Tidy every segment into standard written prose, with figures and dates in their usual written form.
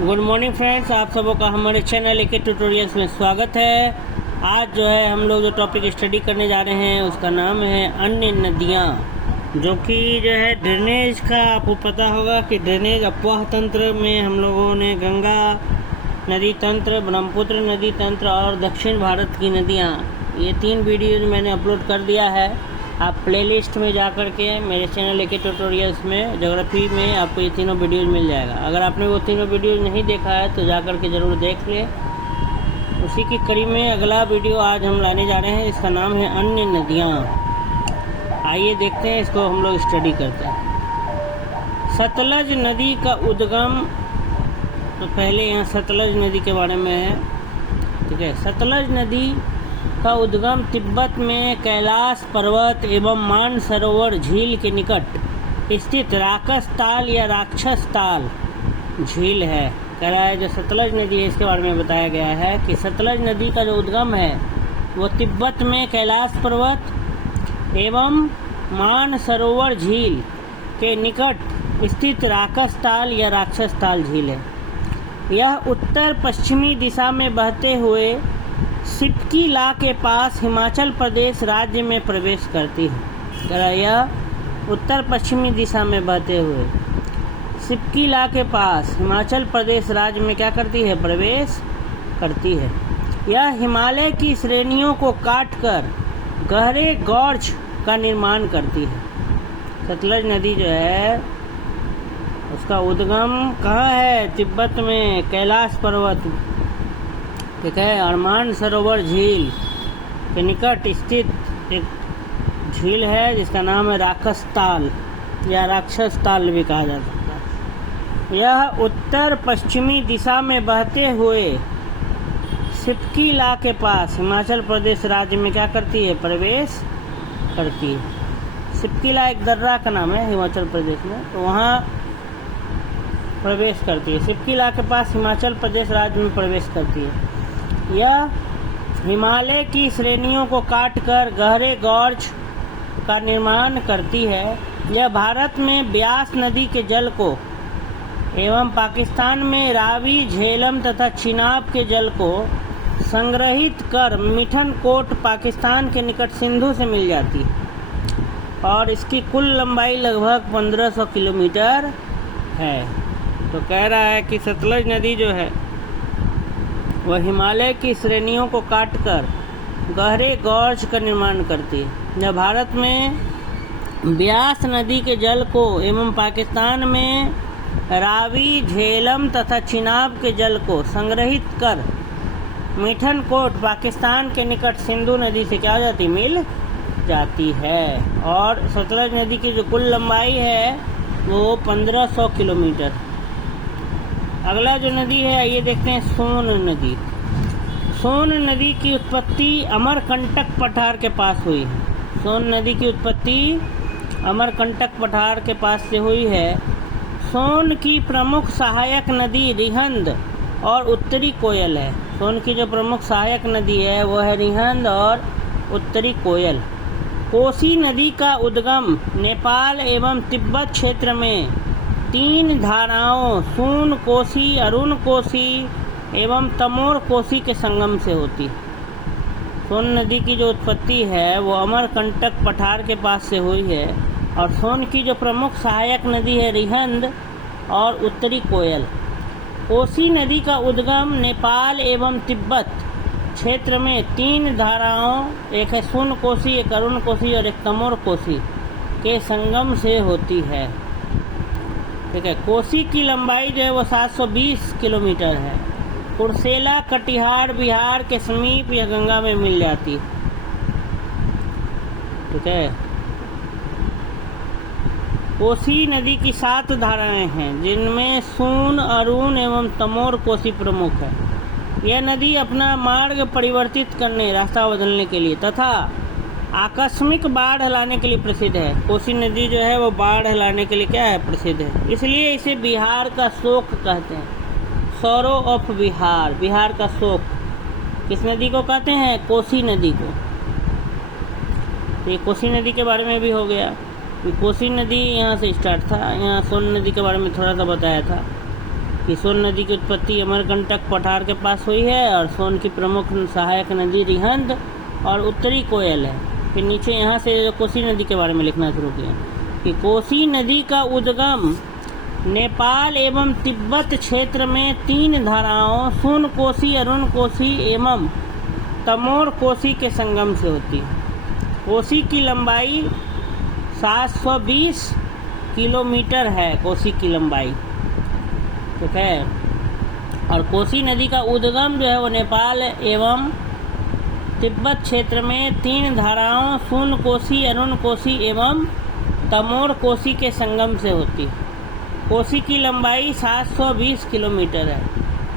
Good morning friends, आप सबों का हमारे चैनल के ट्यूटोरियल्स में स्वागत है। आज जो है हम लोग जो टॉपिक स्टडी करने जा रहे हैं उसका नाम है अन्य नदियाँ, जो कि जो है ड्रेनेज का। आपको पता होगा कि ड्रेनेज अपवाह तंत्र में हम लोगों ने गंगा नदी तंत्र, ब्रह्मपुत्र नदी तंत्र और दक्षिण भारत की नदियाँ, ये 3 वीडियोज मैंने अपलोड कर दिया है। आप प्लेलिस्ट में जा कर के मेरे चैनल के ट्यूटोरियल्स में ज्योग्राफी में आपको ये तीनों वीडियोज़ मिल जाएगा। अगर आपने वो तीनों वीडियोज़ नहीं देखा है तो जा कर के ज़रूर देख लें। उसी की कड़ी में अगला वीडियो आज हम लाने जा रहे हैं, इसका नाम है अन्य नदियाँ। आइए देखते हैं, इसको हम लोग स्टडी करते हैं। सतलज नदी का उद्गम, तो पहले यहाँ सतलज नदी के बारे में है, ठीक है। सतलज नदी का उद्गम तिब्बत में कैलाश पर्वत एवं मानसरोवर झील के निकट स्थित राकस ताल या राक्षस ताल झील है। कह रहा है जो सतलज नदी है इसके बारे में बताया गया है कि सतलज नदी का जो उद्गम है वो तिब्बत में कैलाश पर्वत एवं मानसरोवर झील के निकट स्थित राकस ताल या राक्षस ताल झील है। यह उत्तर पश्चिमी दिशा में बहते हुए सिपकीला के पास हिमाचल प्रदेश राज्य में प्रवेश करती है। यह उत्तर पश्चिमी दिशा में बहते हुए सिपकीला के पास हिमाचल प्रदेश राज्य में क्या करती है? प्रवेश करती है। यह हिमालय की श्रेणियों को काटकर गहरे गॉर्ज का निर्माण करती है। सतलज नदी जो है उसका उद्गम कहाँ है? तिब्बत में कैलाश पर्वत, ठीक है, और मानसरोवर झील के निकट स्थित एक झील है जिसका नाम है राकस ताल या राक्षस ताल भी कहा जा सकता है। यह उत्तर पश्चिमी दिशा में बहते हुए सिपकीला के पास हिमाचल प्रदेश राज्य में क्या करती है? प्रवेश करती है। सिपकीला एक दर्रा का नाम है हिमाचल प्रदेश में, तो वहाँ प्रवेश करती है। सिपकीला के पास हिमाचल प्रदेश राज्य में प्रवेश करती है। यह हिमालय की श्रेणियों को काटकर गहरे गॉर्ज का निर्माण करती है। यह भारत में ब्यास नदी के जल को एवं पाकिस्तान में रावी, झेलम तथा चिनाब के जल को संग्रहित कर मिठन कोट पाकिस्तान के निकट सिंधु से मिल जाती है और इसकी कुल लंबाई लगभग 1500 किलोमीटर है। तो कह रहा है कि सतलज नदी जो है वह हिमालय की श्रेणियों को काटकर गहरे गॉर्ज का निर्माण करती है। यह भारत में ब्यास नदी के जल को एवं पाकिस्तान में रावी, झेलम तथा चिनाब के जल को संग्रहित कर मिठन कोट पाकिस्तान के निकट सिंधु नदी से क्या हो जाती? मिल जाती है। और सतलज नदी की जो कुल लंबाई है वो 1500 किलोमीटर। अगला जो नदी है ये देखते हैं, सोन नदी। सोन नदी की उत्पत्ति अमरकंटक पठार के पास हुई है। सोन नदी की उत्पत्ति अमरकंटक पठार के पास से हुई है। सोन की प्रमुख सहायक नदी रिहंद और उत्तरी कोयल है। सोन की जो प्रमुख सहायक नदी है वो है रिहंद और उत्तरी कोयल। कोसी नदी का उद्गम नेपाल एवं तिब्बत क्षेत्र में 3 धाराओं सून कोसी, अरुण कोसी एवं तमोर कोसी के संगम से होती है। सोन नदी की जो उत्पत्ति है वो अमरकंटक पठार के पास से हुई है और सोन की जो प्रमुख सहायक नदी है रिहंद और उत्तरी कोयल। कोसी नदी का उद्गम नेपाल एवं तिब्बत क्षेत्र में 3 धाराओं, एक है सून कोसी, एक अरुण कोसी और एक तमोर कोसी के संगम से होती है, ठीक है। कोसी की लंबाई जो है वो 720 किलोमीटर है। कुर्सेला कटिहार बिहार के समीप यह गंगा में मिल जाती है, ठीक है। कोसी नदी की 7 धाराएं हैं जिनमें सून, अरुण एवं तमोर कोसी प्रमुख है। यह नदी अपना मार्ग परिवर्तित करने, रास्ता बदलने के लिए तथा आकस्मिक बाढ़ लाने के लिए प्रसिद्ध है। कोसी नदी जो है वो बाढ़ लाने के लिए क्या है? प्रसिद्ध है। इसलिए इसे बिहार का शोक कहते हैं, सौरो ऑफ बिहार, बिहार का शोक। किस नदी को कहते हैं? कोसी नदी को। ये कोसी नदी के बारे में भी हो गया। कोसी नदी यहाँ से स्टार्ट था। यहाँ सोन नदी के बारे में थोड़ा सा बताया था। कि सोन नदी की उत्पत्ति अमरकंटक पठार के पास हुई है और सोन की प्रमुख सहायक नदी रिहंद और उत्तरी कोयल है। फिर नीचे यहाँ से कोसी नदी के बारे में लिखना शुरू किया कि कोसी नदी का उद्गम नेपाल एवं तिब्बत क्षेत्र में 3 धाराओं सुन कोसी, अरुण कोसी एवं तमोर कोसी के संगम से होती है। कोसी की लंबाई 720 किलोमीटर है, कोसी की लंबाई, ठीक है। और कोसी नदी का उद्गम जो है वो नेपाल एवं तिब्बत क्षेत्र में 3 धाराओं सुन कोसी, अरुण कोसी एवं तमोर कोसी के संगम से होती है। कोसी की लंबाई 720 किलोमीटर है।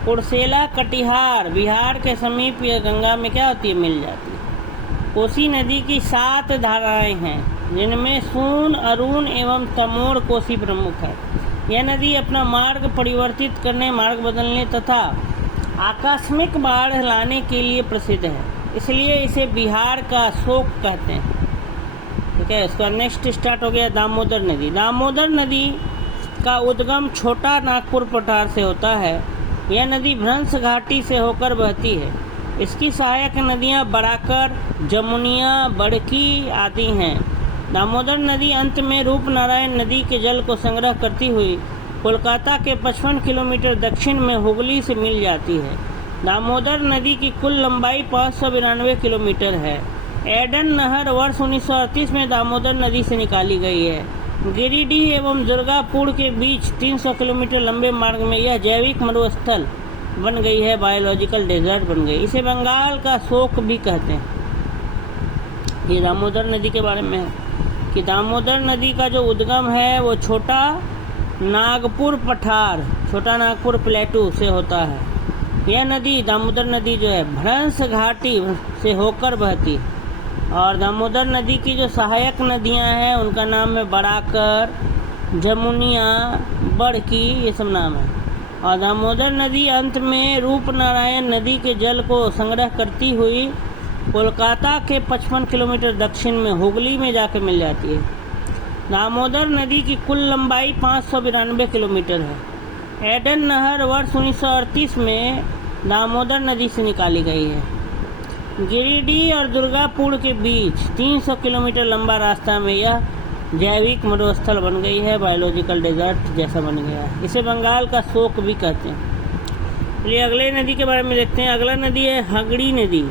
कुर्सेला कटिहार बिहार के समीप यह गंगा में क्या होती है, मिल जाती है। कोसी नदी की 7 धाराएं हैं जिनमें सोन, अरुण एवं तमोर कोसी प्रमुख है। यह नदी अपना मार्ग परिवर्तित करने, मार्ग बदलने तथा आकस्मिक बाढ़ लाने के लिए प्रसिद्ध है, इसलिए इसे बिहार का शोक कहते हैं, ठीक है। उसका नेक्स्ट स्टार्ट हो गया दामोदर नदी। दामोदर नदी का उद्गम छोटा नागपुर पठार से होता है। यह नदी भ्रंश घाटी से होकर बहती है। इसकी सहायक नदियां बराकर, जमुनिया, बड़की आदि हैं। दामोदर नदी अंत में रूपनारायण नदी के जल को संग्रह करती हुई कोलकाता के 55 किलोमीटर दक्षिण में हुगली से मिल जाती है। दामोदर नदी की कुल लंबाई 592 किलोमीटर है। एडन नहर वर्ष 1938 में दामोदर नदी से निकाली गई है। गिरिडीह एवं दुर्गापुर के बीच 300 किलोमीटर लंबे मार्ग में यह जैविक मरुस्थल बन गई है, बायोलॉजिकल डेजर्ट बन गई। इसे बंगाल का शोक भी कहते हैं। ये दामोदर नदी के बारे में है कि दामोदर नदी का जो उद्गम है वो छोटा नागपुर पठार, छोटा नागपुर प्लेटू से होता है। यह नदी, दामोदर नदी जो है, भ्रंश घाटी से होकर बहती है। और दामोदर नदी की जो सहायक नदियां हैं उनका नाम है बराकर, जमुनिया, बड़की, ये सब नाम है। और दामोदर नदी अंत में रूपनारायण नदी के जल को संग्रह करती हुई कोलकाता के 55 किलोमीटर दक्षिण में हुगली में जाकर मिल जाती है। दामोदर नदी की कुल लंबाई 592 किलोमीटर है। एडन नहर वर्ष 1938 में दामोदर नदी से निकाली गई है। गिरिडीह और दुर्गापुर के बीच 300 किलोमीटर लंबा रास्ता में यह जैविक मरुस्थल बन गई है, बायोलॉजिकल डेजर्ट जैसा बन गया है। इसे बंगाल का शोक भी कहते हैं। चलिए अगले नदी के बारे में देखते हैं। अगला नदी है हगड़ी नदी।